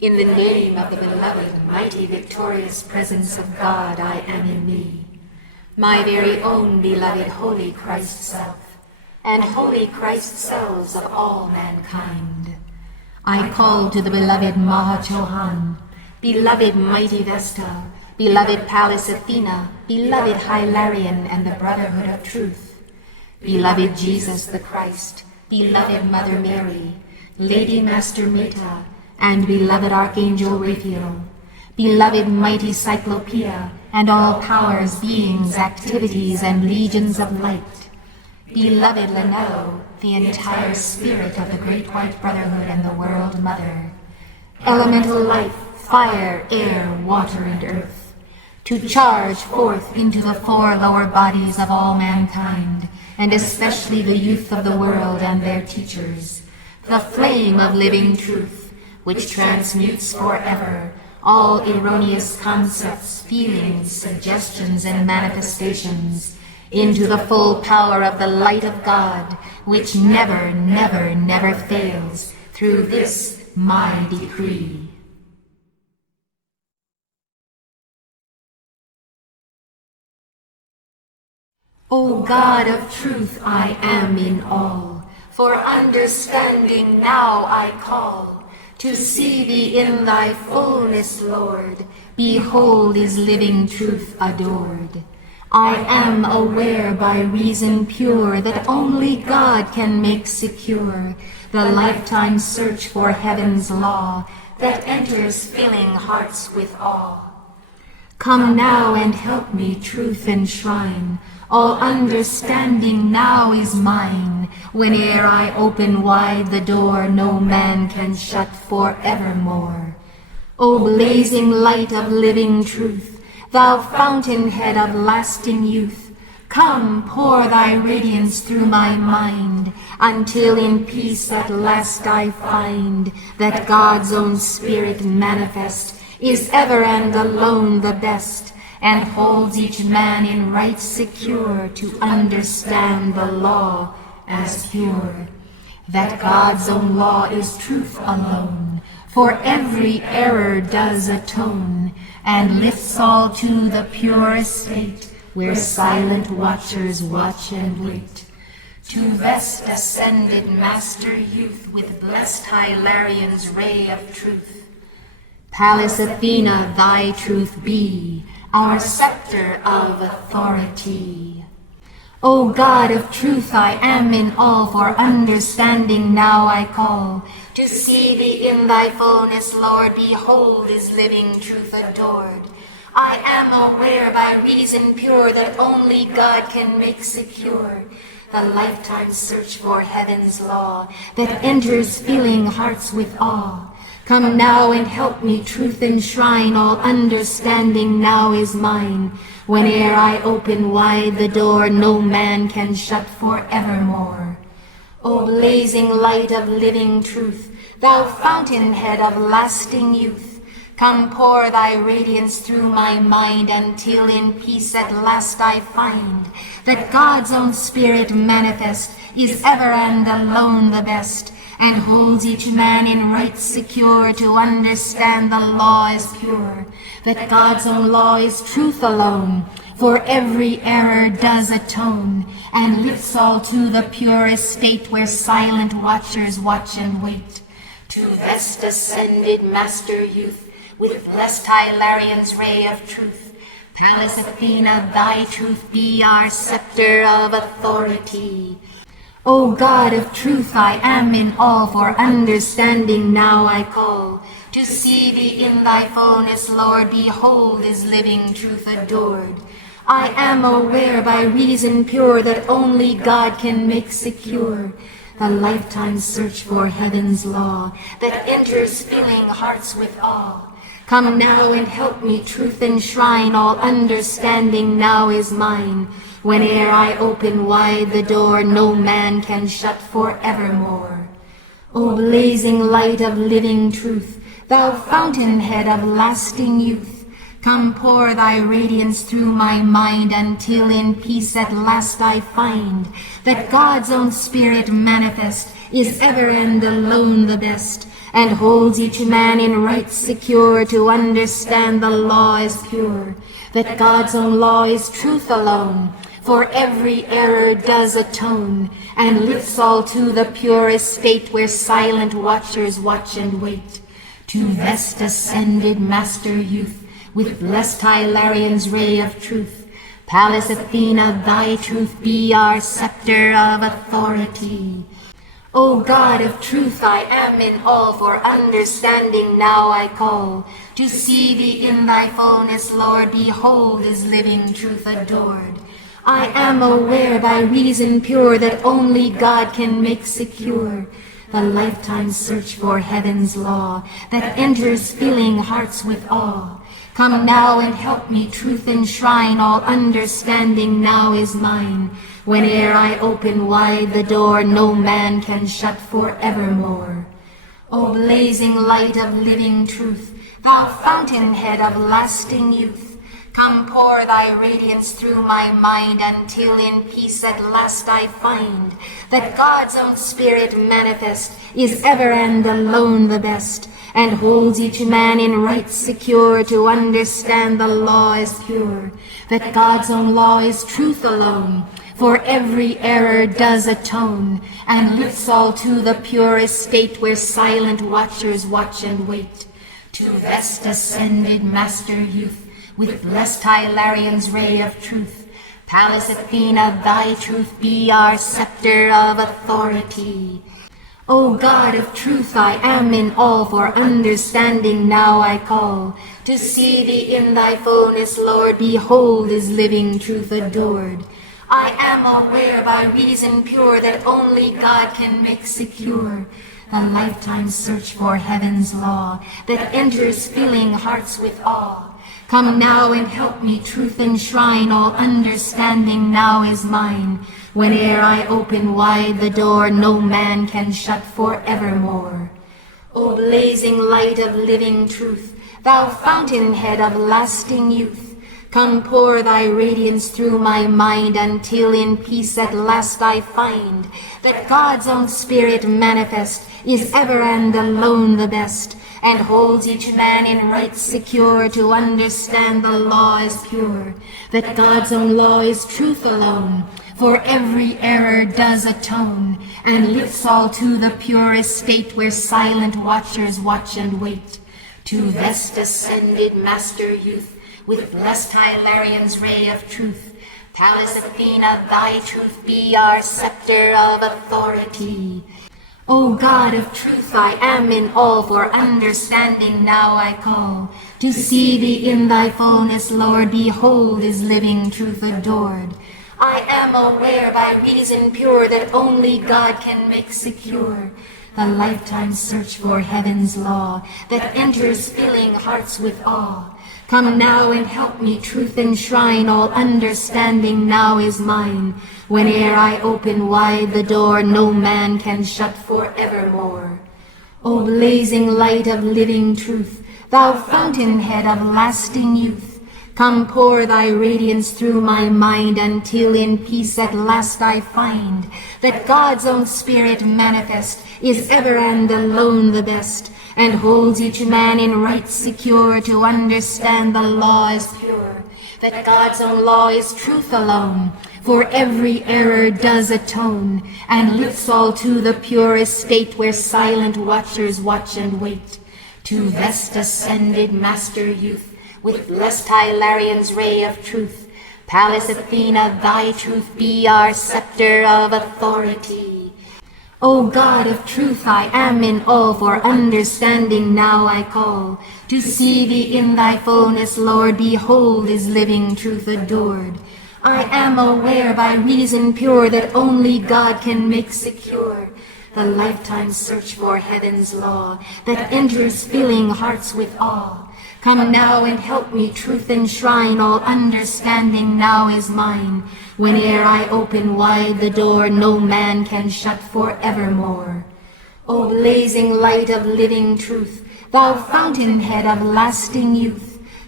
In the name of the beloved, mighty, victorious presence of God, I am in thee, my very own beloved holy Christ self, and holy Christ selves of all mankind. I call to the beloved Mahachohan, beloved mighty Vesta, beloved Pallas Athena, beloved Hilarion and the Brotherhood of Truth, beloved Jesus the Christ, beloved Mother Mary, Lady Master Meta, and beloved Archangel Raphael, beloved mighty Cyclopeia, and all powers, beings, activities, and legions of light, beloved Lenello, the entire spirit of the Great White Brotherhood and the World Mother, elemental life, fire, air, water, and earth, to charge forth into the four lower bodies of all mankind, and especially the youth of the world and their teachers, the flame of living truth, which transmutes forever all erroneous concepts, feelings, suggestions, and manifestations into the full power of the light of God, which never, never, never fails, through this my decree. O God of truth, I am in all. For understanding now I call. To see thee in thy fullness, Lord. Behold is living truth adored. I am aware by reason pure that only God can make secure the lifetime search for heaven's law that enters filling hearts with awe. Come now and help me, truth enshrine. All understanding now is mine. Whene'er I open wide the door, no man can shut forevermore. O blazing light of living truth, thou fountainhead of lasting youth, come pour thy radiance through my mind, until in peace at last I find that God's own spirit manifest is ever and alone the best, and holds each man in right secure to understand the law as pure. That God's own law is truth alone, for every error does atone, and lifts all to the purest state, where silent watchers watch and wait. To vest ascended master youth with blessed Hilarion's ray of truth. Pallas Athena, thy truth be our scepter of authority. O God of truth, I am in all, for understanding now I call. To see thee in thy fullness, Lord, behold is living truth adored. I am aware by reason pure that only God can make secure the lifetime search for heaven's law that enters filling hearts with awe. Come now and help me, truth enshrine, all understanding now is mine. Whene'er I open wide the door, no man can shut forevermore. O blazing light of living truth, thou fountainhead of lasting youth, come pour thy radiance through my mind, until in peace at last I find that God's own spirit manifest is ever and alone the best, and holds each man in right secure to understand the law is pure, that God's own law is truth alone, for every error does atone, and lifts all to the purest state where silent watchers watch and wait. To vest ascended master youth with blessed Hilarion's ray of truth, Pallas Athena, thy truth be our scepter of authority. O God of truth, I am in all, for understanding now I call. To see thee in thy fullness, Lord, behold is living truth adored. I am aware by reason pure that only God can make secure the lifetime search for heaven's law that enters filling hearts with awe. Come now and help me, truth enshrine, all understanding now is mine. Whene'er I open wide the door, no man can shut forevermore. O blazing light of living truth, thou fountainhead of lasting youth, Come pour thy radiance through my mind, until in peace at last I find that God's own spirit manifest is ever and alone the best, and holds each man in right secure to understand the law is pure, that God's own law is truth alone, for every error does atone, and lifts all to the purest state where silent watchers watch and wait. To vest ascended master youth with blessed Hilarion's ray of truth, Pallas Athena, thy truth be our scepter of authority. O God of truth, I am in all, for understanding now I call. To see thee in thy fullness, Lord, behold is living truth adored. I am aware by reason pure that only God can make secure the lifetime search for heaven's law that enters filling hearts with awe. Come now and help me, truth enshrine, all understanding now is mine. Whene'er I open wide the door, no man can shut forevermore. O blazing light of living truth, thou fountainhead of lasting youth, come pour thy radiance through my mind, until in peace at last I find that God's own spirit manifest is ever and alone the best, and holds each man in right secure to understand the law is pure, that God's own law is truth alone, for every error does atone, and lifts all to the purest state where silent watchers watch and wait. To vest ascended master youth with blessed Hilarion's ray of truth, Pallas Athena, thy truth be our scepter of authority. O God of truth, I am in all, for understanding now I call. To see thee in thy fullness, Lord, behold is living truth adored. I am aware by reason pure that only God can make secure the lifetime search for heaven's law that enters filling hearts with awe. Come now and help me, truth enshrine, all understanding now is mine. Whene'er I open wide the door, no man can shut forevermore. O blazing light of living truth, thou fountainhead of lasting youth, come pour thy radiance through my mind, until in peace at last I find that God's own spirit manifest is ever and alone the best, and holds each man in right secure to understand the law is pure, that God's own law is truth alone, for every error does atone, and lifts all to the purest state where silent watchers watch and wait. To vest ascended master youth with blessed Hilarion's ray of truth, Pallas Athena, thy truth be our scepter of authority. O God of truth, I am in all, for understanding now I call. To see thee in thy fullness, Lord, behold is living truth adored. I am aware by reason pure that only God can make secure the lifetime search for heaven's law that enters filling hearts with awe. Come now and help me, truth enshrine, all understanding now is mine. Whene'er I open wide the door, no man can shut forevermore. O blazing light of living truth, thou fountainhead of lasting youth, come pour thy radiance through my mind, until in peace at last I find that God's own spirit manifest is ever and alone the best, and holds each man in right secure to understand the law is pure, that God's own law is truth alone, for every error does atone, and lifts all to the purest state where silent watchers watch and wait. To vest ascended master youth with blessed Hilarion's ray of truth, Pallas Athena, thy truth be our scepter of authority. O God of truth, I am in all, for understanding now I call. To see thee in thy fullness, Lord, behold is living truth adored. I am aware by reason pure that only God can make secure the lifetime search for heaven's law that enters filling hearts with awe. Come now and help me, truth enshrine, all understanding now is mine. Whene'er I open wide the door, no man can shut forevermore. O blazing light of living truth, thou fountainhead of lasting youth,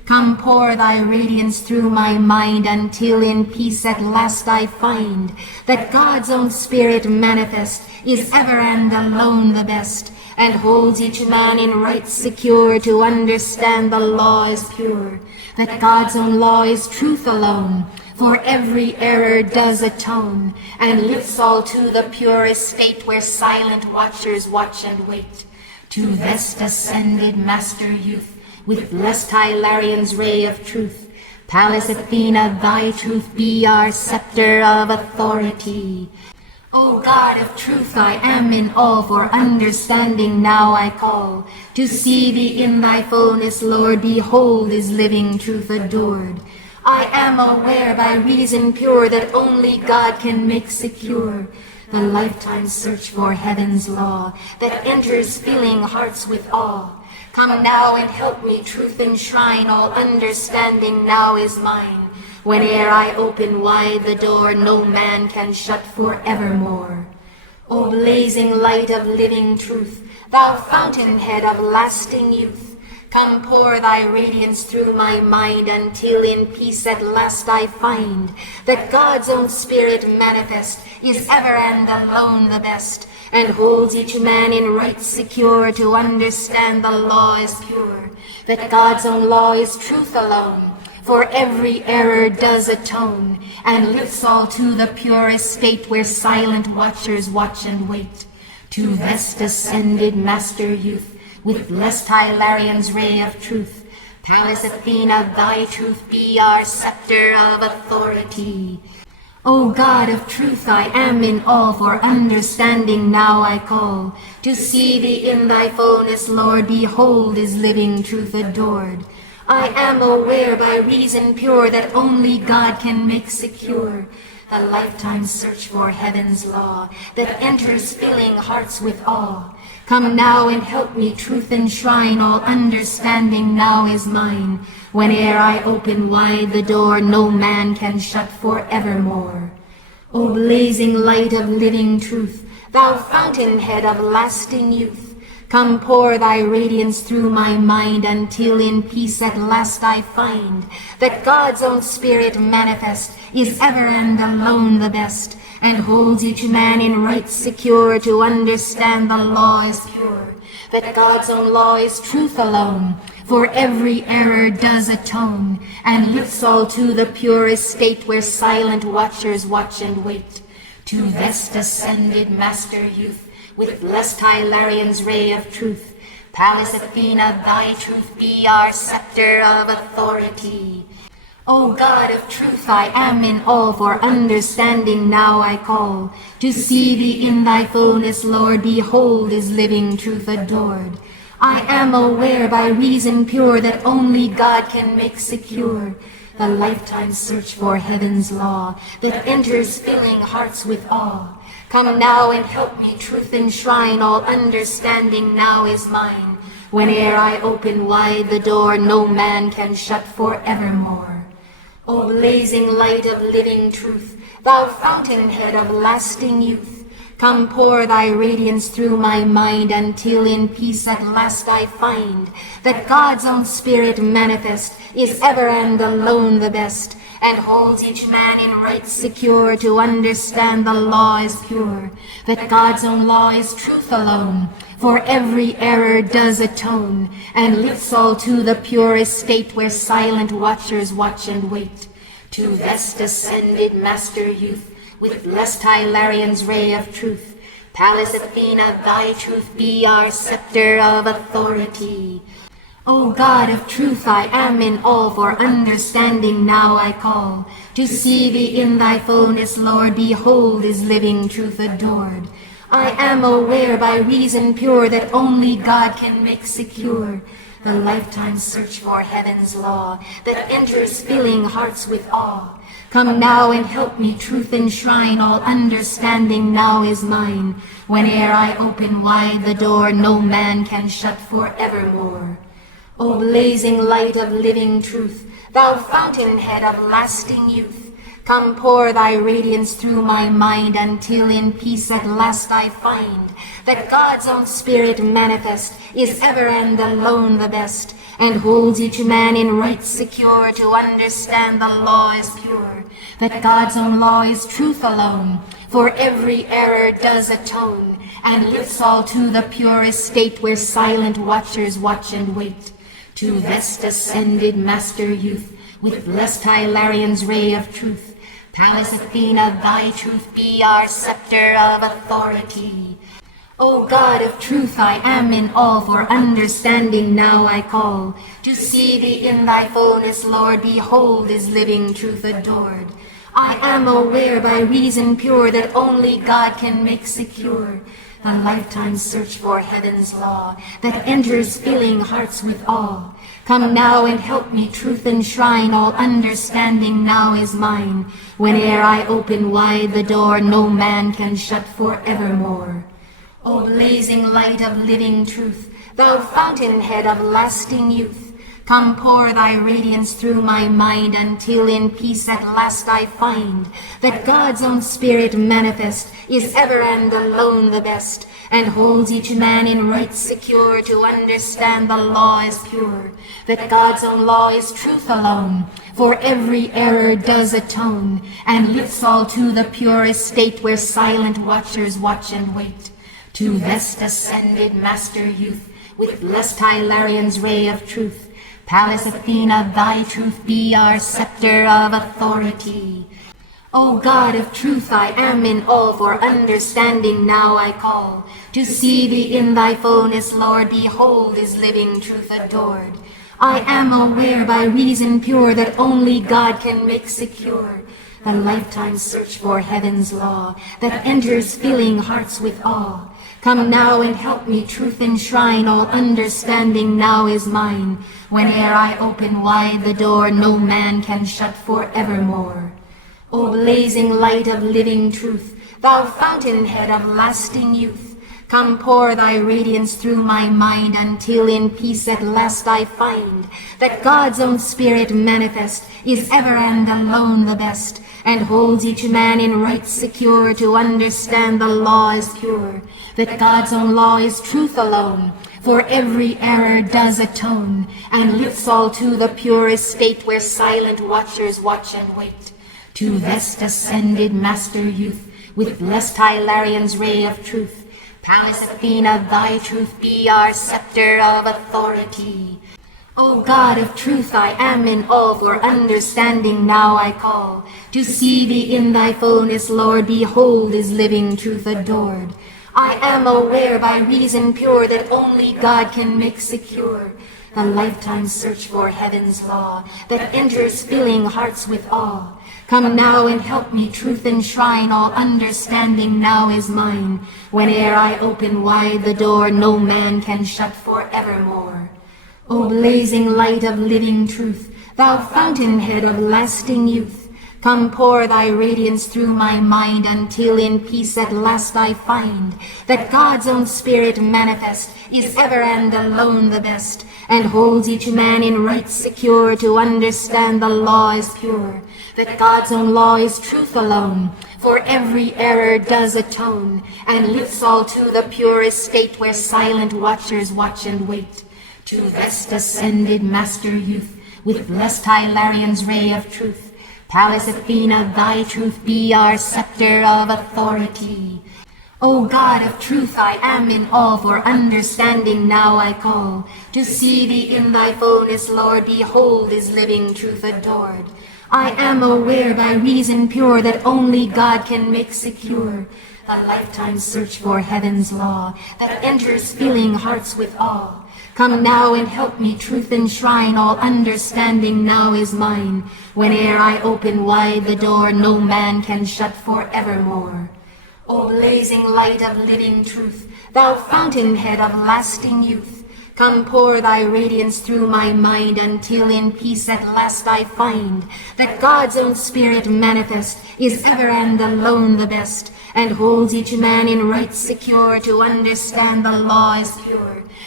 Come pour thy radiance through my mind, until in peace at last I find that God's own spirit manifest is ever and alone the best, and holds each man in right secure to understand the law is pure, that God's own law is truth alone, for every error does atone, and lifts all to the purest state where silent watchers watch and wait. To vest ascended master youth with blessed Hilarion's ray of truth, Pallas Athena, thy truth be our scepter of authority. O God of truth, I am in awe, for understanding now I call. To see thee in thy fullness, Lord, behold is living truth adored. I am aware by reason pure that only God can make secure the lifetime search for heaven's law that enters filling hearts with awe. Come now and help me, truth enshrine, all understanding now is mine. Whene'er I open wide the door, no man can shut forevermore. O blazing light of living truth, thou fountainhead of lasting youth, come pour thy radiance through my mind, until in peace at last I find that God's own spirit manifest is ever and alone the best, and holds each man in right secure to understand the law is pure, that God's own law is truth alone, for every error does atone, and lifts all to the purest state where silent watchers watch and wait. To vest ascended master youth with blessed Hilarion's ray of truth, Pallas Athena, thy truth be our scepter of authority. O God of truth, I am in awe, for understanding now I call. To see thee in thy fullness, Lord, behold is living truth adored. I am aware by reason pure that only God can make secure the lifetime search for heaven's law that enters filling hearts with awe. Come now and help me, truth enshrine, all understanding now is mine. Whene'er I open wide the door, no man can shut forevermore. O blazing light of living truth, thou fountainhead of lasting youth, come pour thy radiance through my mind, until in peace at last I find that God's own spirit manifest is ever and alone the best, and holds each man in right secure to understand the law is pure, that God's own law is truth alone, for every error does atone, and lifts all to the purest state where silent watchers watch and wait. To vest ascended master youth with blessed Hilarion's ray of truth, Pallas Athena, thy truth be our scepter of authority. O God of truth, I am in awe, for understanding now I call. To see thee in thy fullness, Lord, behold is living truth adored. I am aware by reason pure that only God can make secure the lifetime search for heaven's law that enters filling hearts with awe. Come now and help me, truth enshrine, all understanding now is mine. Whene'er I open wide the door, no man can shut forevermore. O blazing light of living truth, thou fountainhead of lasting youth, come pour thy radiance through my mind, until in peace at last I find that God's own spirit manifest is ever and alone the best, and holds each man in right secure to understand the law is pure, that God's own law is truth alone, for every error does atone, and lifts all to the purest state where silent watchers watch and wait. To vest ascended master youth with blessed Hilarion's ray of truth, Pallas Athena, thy truth be our scepter of authority. O God of truth, I am in awe, for understanding now I call. To see thee in thy fullness, Lord, behold is living truth adored. I am aware by reason pure that only God can make secure the lifetime search for heaven's law that enters filling hearts with awe. Come now and help me, truth enshrine, all understanding now is mine. Whene'er I open wide the door, no man can shut forevermore. O blazing light of living truth, thou fountainhead of lasting youth, Come pour thy radiance through my mind, until in peace at last I find that God's own spirit manifest is ever and alone the best, and holds each man in right secure to understand the law is pure, that God's own law is truth alone, for every error does atone, and lifts all to the purest state where silent watchers watch and wait. To vest ascended master youth with blessed Hilarion's ray of truth, Pallas Athena, thy truth be our scepter of authority. O God of truth, I am in all, for understanding now I call. To see thee in thy fullness, Lord, behold is living truth adored. I am aware by reason pure that only God can make secure the lifetime search for heaven's law that enters filling hearts with awe. Come now and help me, truth enshrine, all understanding now is mine. Whene'er I open wide the door, no man can shut forevermore. O blazing light of living truth, thou fountainhead of lasting youth, come pour thy radiance through my mind, until in peace at last I find that God's own spirit manifest is ever and alone the best, and holds each man in right secure to understand the law is pure, that God's own law is truth alone, for every error does atone, and lifts all to the purest state where silent watchers watch and wait. To vest ascended master youth with blessed Hilarion's ray of truth, Pallas Athena, thy truth be our scepter of authority. O God of truth, I am in all, for understanding now I call. To see thee in thy fullness, Lord, behold is living truth adored. I am aware by reason pure that only God can make secure the lifetime search for heaven's law that enters filling hearts with awe. Come now and help me, truth enshrine, all understanding now is mine. Whene'er I open wide the door, no man can shut forevermore. O blazing light of living truth, thou fountainhead of lasting youth, come pour thy radiance through my mind, until in peace at last I find that God's own spirit manifest is ever and alone the best, and holds each man in right secure to understand the law is pure, that God's own law is truth alone, for every error does atone, and lifts all to the purest state where silent watchers watch and wait. To vest ascended master youth with blessed Hilarion's ray of truth, Pallas Athena, thy truth be our scepter of authority. O God of truth, I am in all, for understanding now I call. To see thee in thy fullness, Lord, behold is living truth adored. I am aware by reason pure that only God can make secure the lifetime search for heaven's law that enters filling hearts with awe. Come now and help me, truth enshrine, all understanding now is mine. Whene'er I open wide the door, no man can shut forevermore. O blazing light of living truth, thou fountainhead of lasting youth, come pour thy radiance through my mind, until in peace at last I find that God's own spirit manifest is ever and alone the best, and holds each man in right secure to understand the law is pure, that God's own law is truth alone, for every error does atone, and lifts all to the purest state where silent watchers watch and wait. To vest ascended master youth with blessed Hilarion's ray of truth, Pallas Athena, thy truth be our scepter of authority. O God of truth, I am in all, for understanding now I call. To see thee in thy fullness, Lord, behold is living truth adored. I am aware by reason pure that only God can make secure the lifetime search for heaven's law that enters filling hearts with awe. Come now and help me, truth enshrine, all understanding now is mine. Whene'er I open wide the door, no man can shut forevermore. O blazing light of living truth, thou fountainhead of lasting youth, come pour thy radiance through my mind, until in peace at last I find that God's own spirit manifest is ever and alone the best, and holds each man in right secure to understand the law is pure,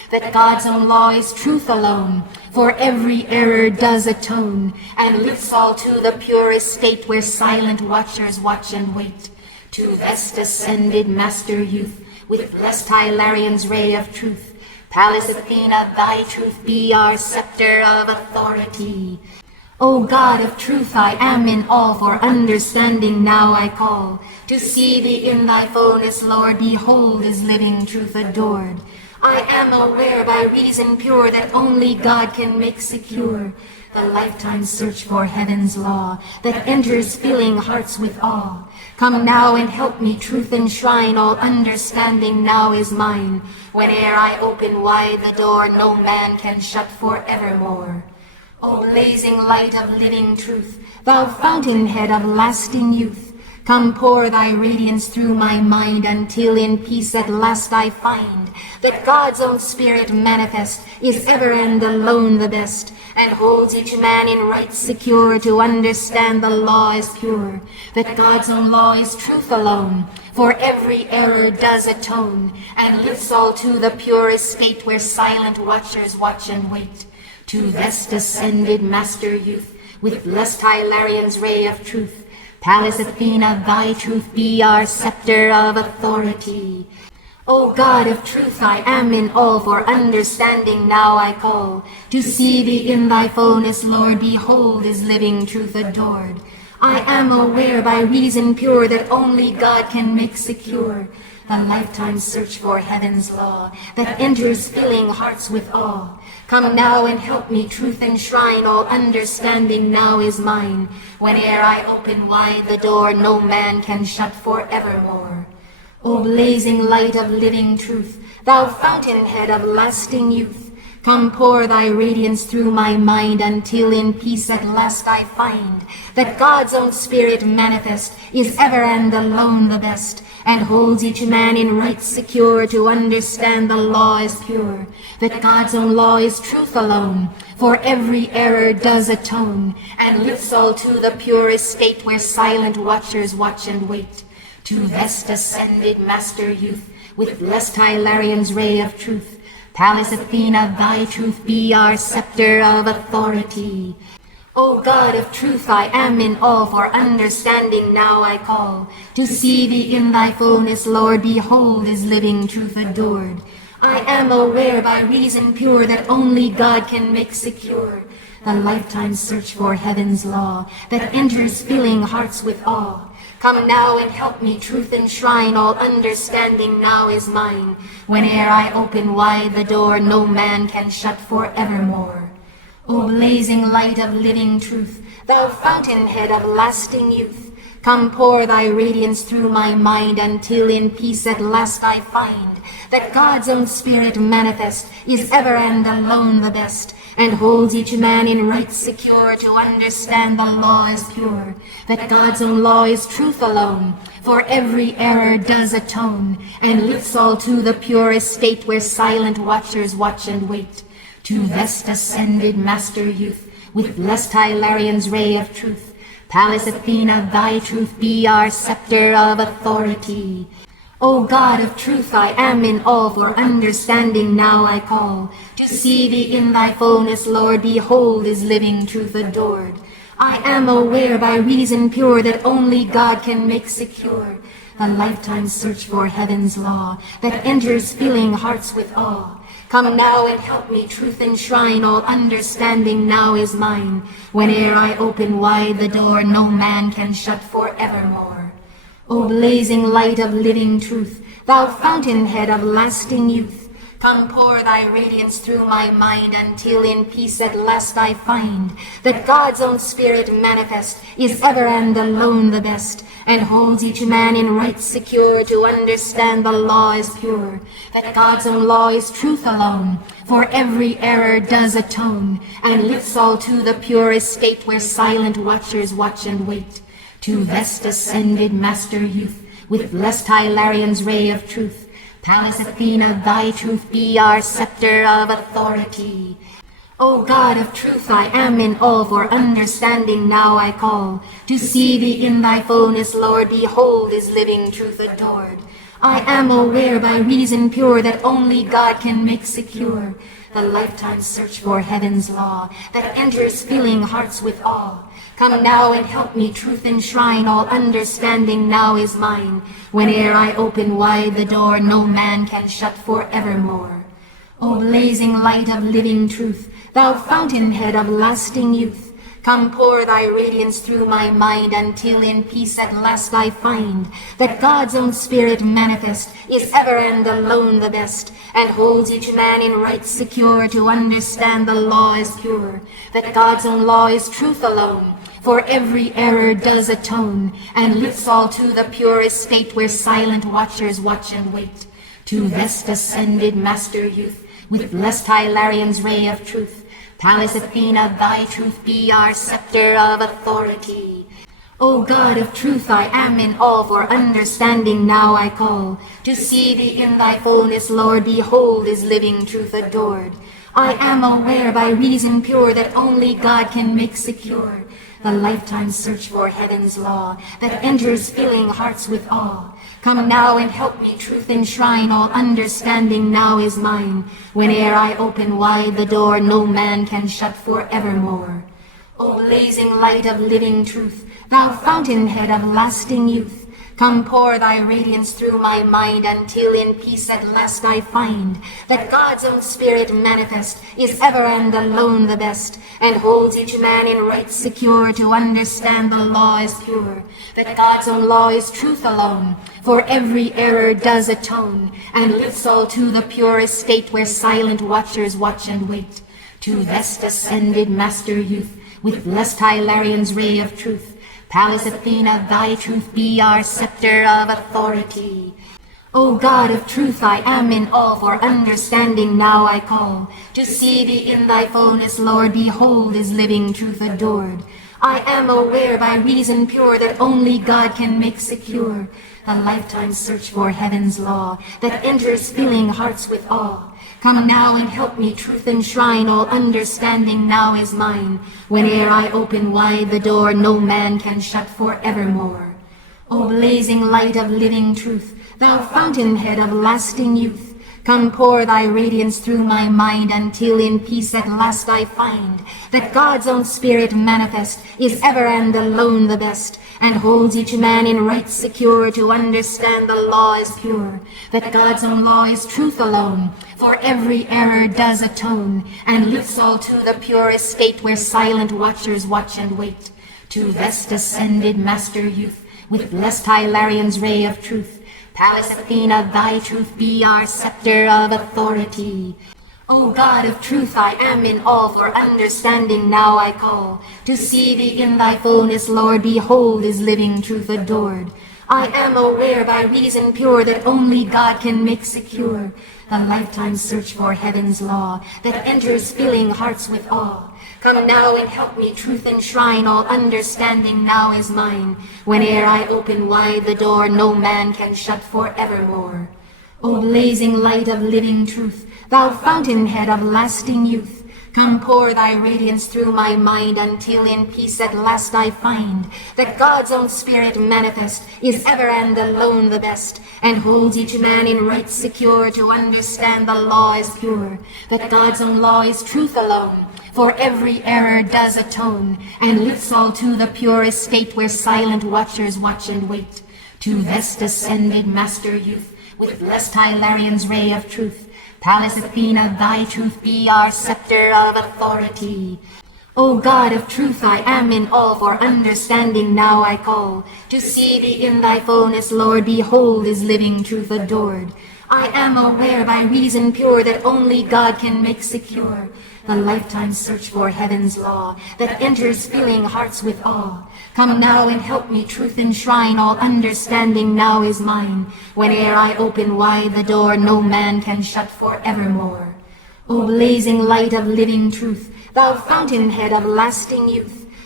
that God's own law is truth alone, for every error does atone, and lifts all to the purest state where silent watchers watch and wait. To Vesta ascended master youth, with blessed Hilarion's ray of truth, Pallas Athena, thy truth be our scepter of authority. O God of truth, I am in awe, for understanding now I call. To see thee in thy fullness, Lord, behold is living truth adored. I am aware by reason pure that only God can make secure the lifetime search for heaven's law that enters filling hearts with awe. Come now and help me, truth enshrine, all understanding now is mine. Whene'er I open wide the door, no man can shut forevermore. O blazing light of living truth, thou fountainhead of lasting youth, come pour thy radiance through my mind until in peace at last I find that God's own spirit manifest is ever and alone the best, and holds each man in right secure to understand the law is pure, that God's own law is truth alone, for every error does atone, and lifts all to the purest state where silent watchers watch and wait. To Vesta ascended master youth, with blessed Hilarion's ray of truth, Pallas Athena, thy truth be our scepter of authority. O God of truth, I am in awe, for understanding now I call. To see thee in thy fullness, Lord, behold is living truth adored. I am aware by reason pure that only God can make secure the lifetime search for heaven's law that enters filling hearts with awe. Come now and help me, truth enshrine, all understanding now is mine. Whene'er I open wide the door, no man can shut forevermore. O blazing light of living truth, thou fountainhead of lasting youth, come pour thy radiance through my mind until in peace at last I find that God's own spirit manifest is ever and alone the best, and holds each man in right secure to understand the law is pure, that God's own law is truth alone, for every error does atone, and lifts all to the purest state where silent watchers watch and wait. To Vesta ascended master youth, with blessed Hilarion's ray of truth, Pallas Athena, thy truth be our scepter of authority. O God of truth, I am in awe, for understanding now I call. To see thee in thy fullness, Lord, behold is living truth adored. I am aware by reason pure that only God can make secure the lifetime search for heaven's law that enters filling hearts with awe. Come now and help me, truth enshrine, all understanding now is mine. Whene'er I open wide the door, no man can shut forevermore. O blazing light of living truth, thou fountainhead of lasting youth, come pour thy radiance through my mind until in peace at last I find that God's own spirit manifest is ever and alone the best, and holds each man in right secure to understand the law is pure, that God's own law is truth alone, for every error does atone, and lifts all to the purest state where silent watchers watch and wait. To Vesta ascended master youth, with blessed Hilarion's ray of truth, Pallas Athena, thy truth be our scepter of authority. O God of truth, I am in awe, for understanding now I call. To see thee in thy fullness, Lord, behold is living truth adored. I am aware by reason pure that only God can make secure a lifetime search for heaven's law that enters filling hearts with awe. Come now and help me, truth enshrine, all understanding now is mine. Whene'er I open wide the door, no man can shut forevermore. O blazing light of living truth, thou fountainhead of lasting youth, come pour thy radiance through my mind until in peace at last I find that God's own spirit manifest is ever and alone the best, and holds each man in right secure to understand the law is pure, that God's own law is truth alone, for every error does atone, and lifts all to the purest state where silent watchers watch and wait. To Vesta ascended master youth, with blessed Hilarion's ray of truth, Pallas Athena, thy truth be our scepter of authority. O God of truth, I am in awe, for understanding now I call. To see thee in thy fullness, Lord, behold is living truth adored. I am aware by reason pure that only God can make secure the lifetime search for heaven's law that enters filling hearts with awe. Come now and help me, truth enshrine, all understanding now is mine. Whene'er I open wide the door, no man can shut forevermore. O blazing light of living truth, thou fountainhead of lasting youth, come pour thy radiance through my mind until in peace at last I find that God's own spirit manifest is ever and alone the best, and holds each man in right secure to understand the law is pure, that God's own law is truth alone, for every error does atone, and lifts all to the purest state where silent watchers watch and wait, to vest ascended master youth with blessed Hilarian's ray of truth. Pallas Athena, thy truth be our scepter of authority. O God of truth, I am in all, for understanding now I call. To see thee in thy fullness, Lord, behold is living truth adored. I am aware by reason pure that only God can make secure the lifetime search for heaven's law that enters filling hearts with awe. Come now and help me, truth enshrine, all understanding now is mine. Whene'er I open wide the door, no man can shut forevermore. O blazing light of living truth, thou fountainhead of lasting youth, come pour thy radiance through my mind until in peace at last I find that God's own spirit manifest is ever and alone the best, and holds each man in right secure to understand the law is pure, that God's own law is truth alone, for every error does atone, and lifts all to the purest state where silent watchers watch and wait, to vest ascended master youth with blessed Hilarian's ray of truth. Pallas Athena, thy truth be our scepter of authority. O God of truth, I am in all, for understanding now I call. To see thee in thy fullness, Lord, behold is living truth adored. I am aware by reason pure that only God can make secure the lifetime search for heaven's law that enters filling hearts with awe. Come now and help me, truth enshrine, all understanding now is mine. Whene'er I open wide the door, no man can shut forevermore. O blazing light of living truth, thou fountainhead of lasting youth, come pour thy radiance through my mind until in peace at last I find that God's own spirit manifest is ever and alone the best, and holds each man in right secure to understand the law is pure, that God's own law is truth alone, for every error does atone, and lifts all to the purest state where silent watchers watch and wait, to vest ascended master youth with blessed Hilarian's ray of truth. Pallas Athena, thy truth be our scepter of authority. O God of truth, I am in all, for understanding now I call. To see thee in thy fullness, Lord, behold is living truth adored. I am aware by reason pure that only God can make secure the lifetime search for heaven's law that enters filling hearts with awe. Come now and help me, truth enshrine, all understanding now is mine. Whene'er I open wide the door, no man can shut forevermore. O blazing light of living truth, thou fountainhead of lasting youth, come pour thy radiance through my mind until in peace at last I find that God's own spirit manifest is ever and alone the best, and holds each man in right secure to understand the law is pure, that God's own law is truth alone, for every error does atone, and lifts all to the purest state where silent watchers watch and wait, to vest ascended master youth with blessed Hilarian's ray of truth. Pallas Athena, thy truth be our scepter of authority. O God of truth, I am in all, for understanding now I call. To see thee in thy fullness, Lord, behold is living truth adored. I am aware by reason pure that only God can make secure the lifetime search for heaven's law that enters filling hearts with awe. Come now and help me, truth enshrine, all understanding now is mine. Whene'er I open wide the door, no man can shut forevermore. O blazing light of living truth, thou fountainhead of lasting youth,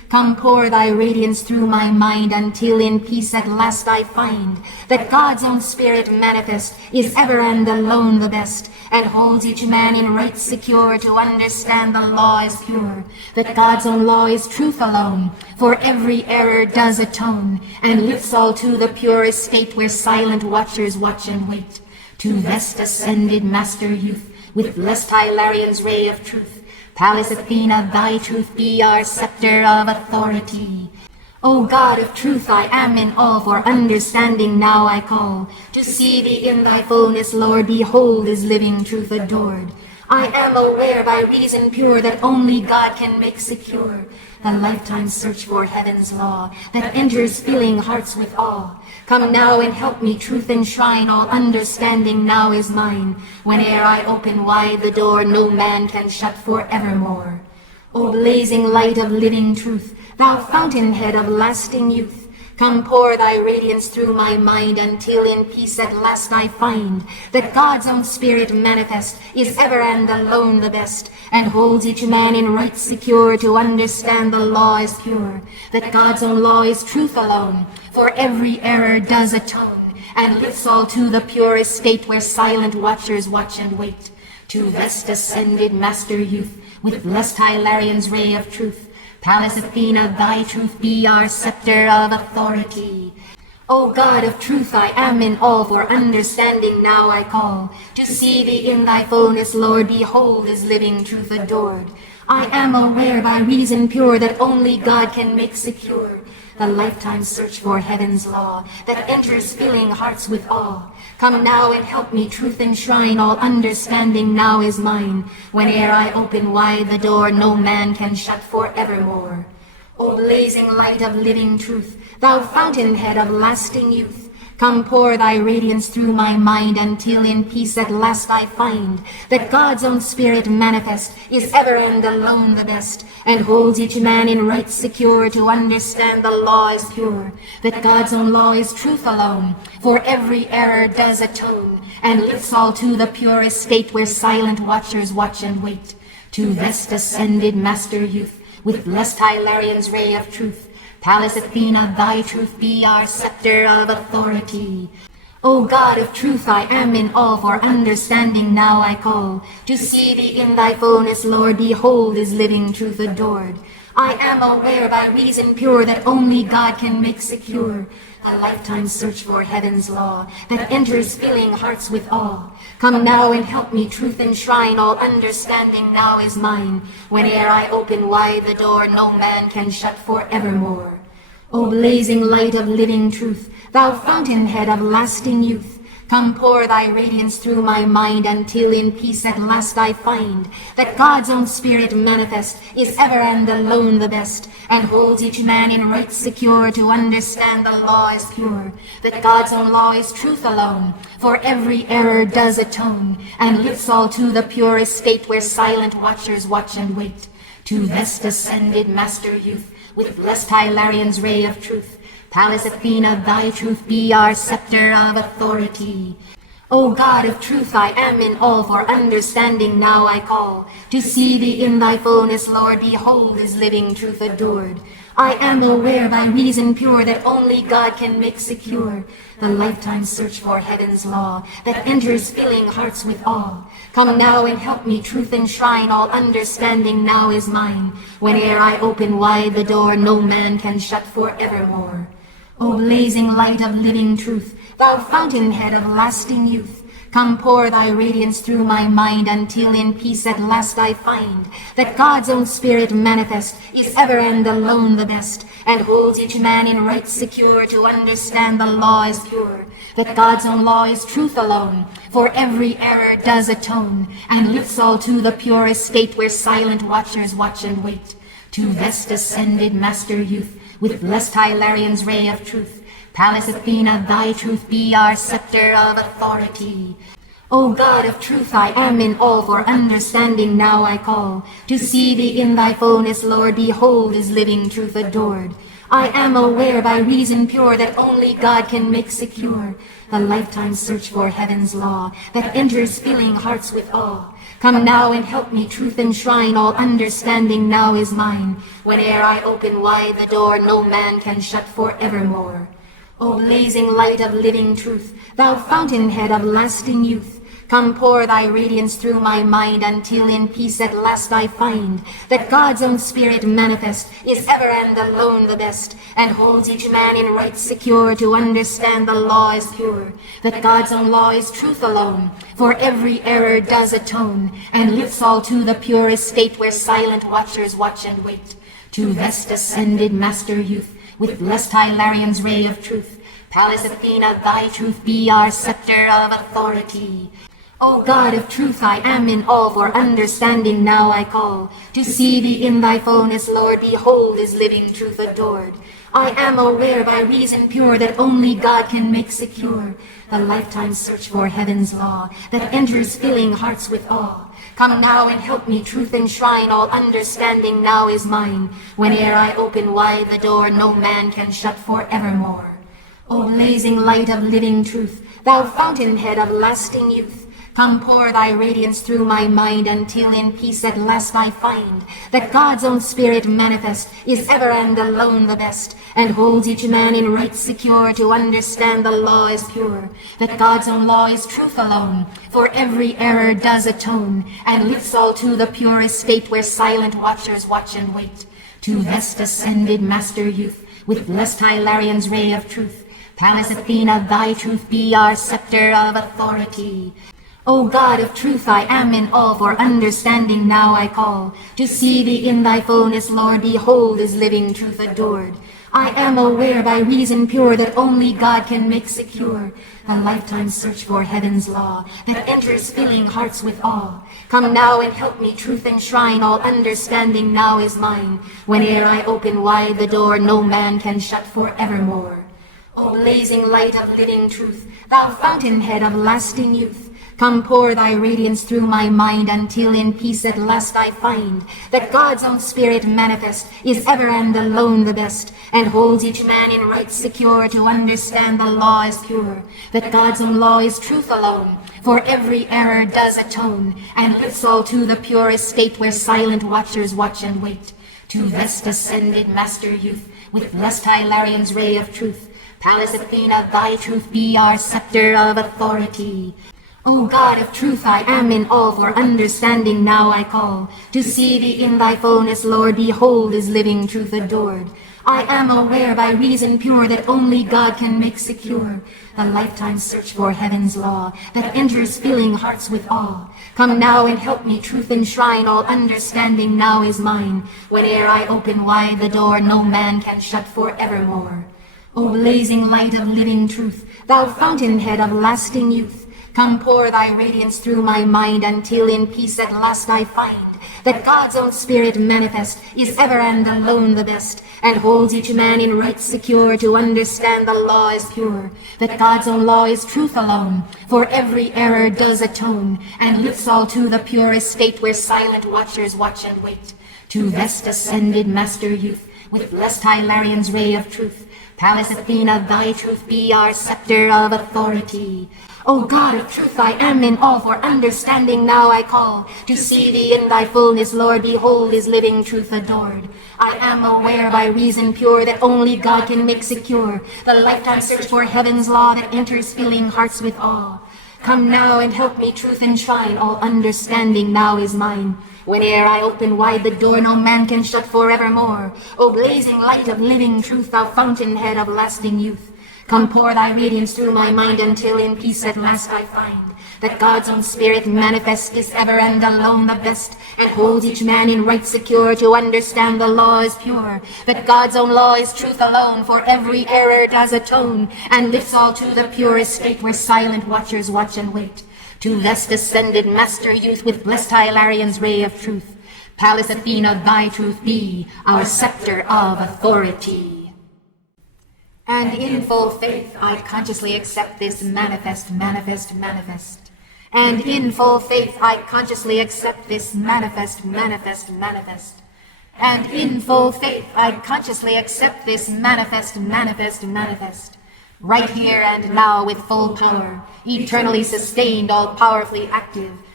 Come pour thy radiance through my mind, until in peace at last I find that God's own spirit manifest is ever and alone the best, and holds each man in right secure to understand the law is pure, that God's own law is truth alone, for every error does atone, and lifts all to the purest state where silent watchers watch and wait, to vest ascended master youth with blessed Hilarion's ray of truth. Pallas Athena, thy truth be our scepter of authority. O God of truth, I am in all, for understanding now I call. To see thee in thy fullness, Lord, behold is living truth adored. I am aware by reason pure that only God can make secure the lifetime search for heaven's law that enters filling hearts with awe. Come now and help me, truth enshrine, all understanding now is mine. Whene'er I open wide the door, no man can shut forevermore. O blazing light of living truth, thou fountainhead of lasting youth, come pour thy radiance through my mind, until in peace at last I find that God's own spirit manifest is ever and alone the best, and holds each man in right secure to understand the law is pure, that God's own law is truth alone, for every error does atone, and lifts all to the purest state where silent watchers watch and wait, to vest ascended master youth with blessed Hilarion's ray of truth. Pallas Athena, thy truth be our scepter of authority. O God of truth, I am in all, for understanding now I call. To see thee in thy fullness, Lord, behold is living truth adored. I am aware by reason pure that only God can make secure the lifetime search for heaven's law that enters filling hearts with awe. Come now and help me, truth enshrine, all understanding now is mine. Whene'er I open wide the door, no man can shut forevermore. O blazing light of living truth, thou fountainhead of lasting youth, come pour thy radiance through my mind, until in peace at last I find that God's own spirit manifest is ever and alone the best, and holds each man in right secure to understand the law is pure, that God's own law is truth alone, for every error does atone, and lifts all to the purest state where silent watchers watch and wait, to vest ascended master youth with blessed Hilarion's ray of truth. Pallas Athena, thy truth be our scepter of authority. O God of truth, I am in all, for understanding now I call. To see thee in thy fullness, Lord, behold is living truth adored. I am aware by reason pure that only God can make secure a lifetime search for heaven's law that enters filling hearts with awe. Come now and help me, truth enshrine, all understanding now is mine. Whene'er I open wide the door, no man can shut forevermore. O blazing light of living truth, thou fountainhead of lasting youth, come pour thy radiance through my mind, until in peace at last I find that God's own spirit manifest is ever and alone the best, and holds each man in right secure to understand the law is pure, that God's own law is truth alone, for every error does atone, and lifts all to the purest state where silent watchers watch and wait, to vest ascended master youth with blessed Hilarion's ray of truth. Pallas Athena, thy truth be our scepter of authority. O God of truth, I am in all, for understanding now I call. To see thee in thy fullness, Lord, behold is living truth adored. I am aware by reason pure that only God can make secure the lifetime search for heaven's law that enters filling hearts with awe. Come now and help me, truth enshrine, all understanding now is mine. Whene'er I open wide the door, no man can shut forevermore. O blazing light of living truth, thou fountainhead of lasting youth, come pour thy radiance through my mind, until in peace at last I find that God's own spirit manifest is ever and alone the best, and holds each man in right secure to understand the law is pure, that God's own law is truth alone, for every error does atone, and lifts all to the purest state where silent watchers watch and wait, to vest ascended master youth with blessed Hilarion's ray of truth. Pallas Athena, thy truth be our scepter of authority. O God of truth, I am in all, for understanding now I call. To see thee in thy fullness, Lord, behold is living truth adored. I am aware by reason pure that only God can make secure the lifetime search for heaven's law that enters filling hearts with awe. Come now and help me, truth enshrine, all understanding now is mine. Whene'er I open wide the door, no man can shut forevermore. O blazing light of living truth, thou fountainhead of lasting youth, come pour thy radiance through my mind until in peace at last I find that God's own spirit manifest is ever and alone the best, and holds each man in right secure to understand the law is pure, that God's own law is truth alone, for every error does atone, and lifts all to the purest state where silent watchers watch and wait, to vest ascended master youth with blessed Hilarion's ray of truth. Pallas Athena, thy truth be our scepter of authority. O God of truth, I am in all, for understanding now I call. To see thee in thy fullness, Lord, behold is living truth adored. I am aware by reason pure that only God can make secure the lifetime search for heaven's law that enters filling hearts with awe. Come now and help me, truth enshrine, all understanding now is mine. Whene'er I open wide the door, no man can shut forevermore. O blazing light of living truth, thou fountainhead of lasting youth, come pour thy radiance through my mind until in peace at last I find that God's own spirit manifest is ever and alone the best, and holds each man in right secure to understand the law is pure, that God's own law is truth alone, for every error does atone, and lifts all to the purest state where silent watchers watch and wait, to vest ascended master youth with blessed Hilarion's ray of truth. Pallas Athena, thy truth be our scepter of authority. O God of truth, I am in all, for understanding now I call. To see thee in thy fullness, Lord, behold is living truth adored. I am aware by reason pure that only God can make secure the lifetime search for heaven's law that enters filling hearts with awe. Come now and help me, truth enshrine, all understanding now is mine. Whene'er I open wide the door, no man can shut forevermore. O blazing light of living truth, thou fountainhead of lasting youth, come pour thy radiance through my mind until in peace at last I find that God's own spirit manifest is ever and alone the best, and holds each man in right secure to understand the law is pure, that God's own law is truth alone, for every error does atone, and lifts all to the purest state where silent watchers watch and wait, to vest ascended master youth with blessed Hilarion's ray of truth. Pallas Athena, thy truth be our scepter of authority. O God of truth, I am in all, for understanding now I call. To see thee in thy fullness, Lord, behold is living truth adored. I am aware by reason pure that only God can make secure the lifetime search for heaven's law that enters filling hearts with awe. Come now and help me, truth enshrine, all understanding now is mine. Whene'er I open wide the door, no man can shut forevermore. O blazing light of living truth, thou fountainhead of lasting youth, come pour thy radiance through my mind until in peace at last I find that God's own spirit manifest is ever and alone the best, and holds each man in right secure to understand the law is pure, that God's own law is truth alone, for every error does atone, and lifts all to the purest state where silent watchers watch and wait, to vest ascended master youth with blessed Hilarion's ray of truth. Pallas Athena, thy truth be our scepter of authority. O God of truth, I am in all, for understanding now I call. To see thee in thy fullness, Lord, behold is living truth adored. I am aware by reason pure that only God can make secure the lifetime search for heaven's law that enters filling hearts with awe. Come now and help me, truth enshrine, all understanding now is mine. Whene'er I open wide the door, no man can shut forevermore. O blazing light of living truth, thou fountainhead of lasting youth, come pour thy radiance through my mind until in peace at last I find that God's own spirit manifest is ever and alone the best, and holds each man in right secure to understand the law is pure, that God's own law is truth alone, for every error does atone, and lifts all to the purest state where silent watchers watch and wait, to vest ascended master youth with blessed Hilarion's ray of truth. Pallas Athena, thy truth be our scepter of authority. And in full faith I consciously accept this manifest, manifest, manifest. And in full faith I consciously accept this manifest, manifest, manifest. And in full faith I consciously accept this manifest, manifest, manifest. Right here and now with full power, eternally sustained, all powerfully active,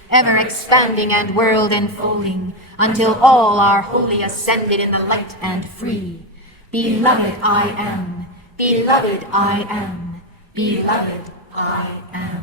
ever expanding and world enfolding, until all are wholly ascended in the light and free. Beloved I am, beloved I am, beloved I am.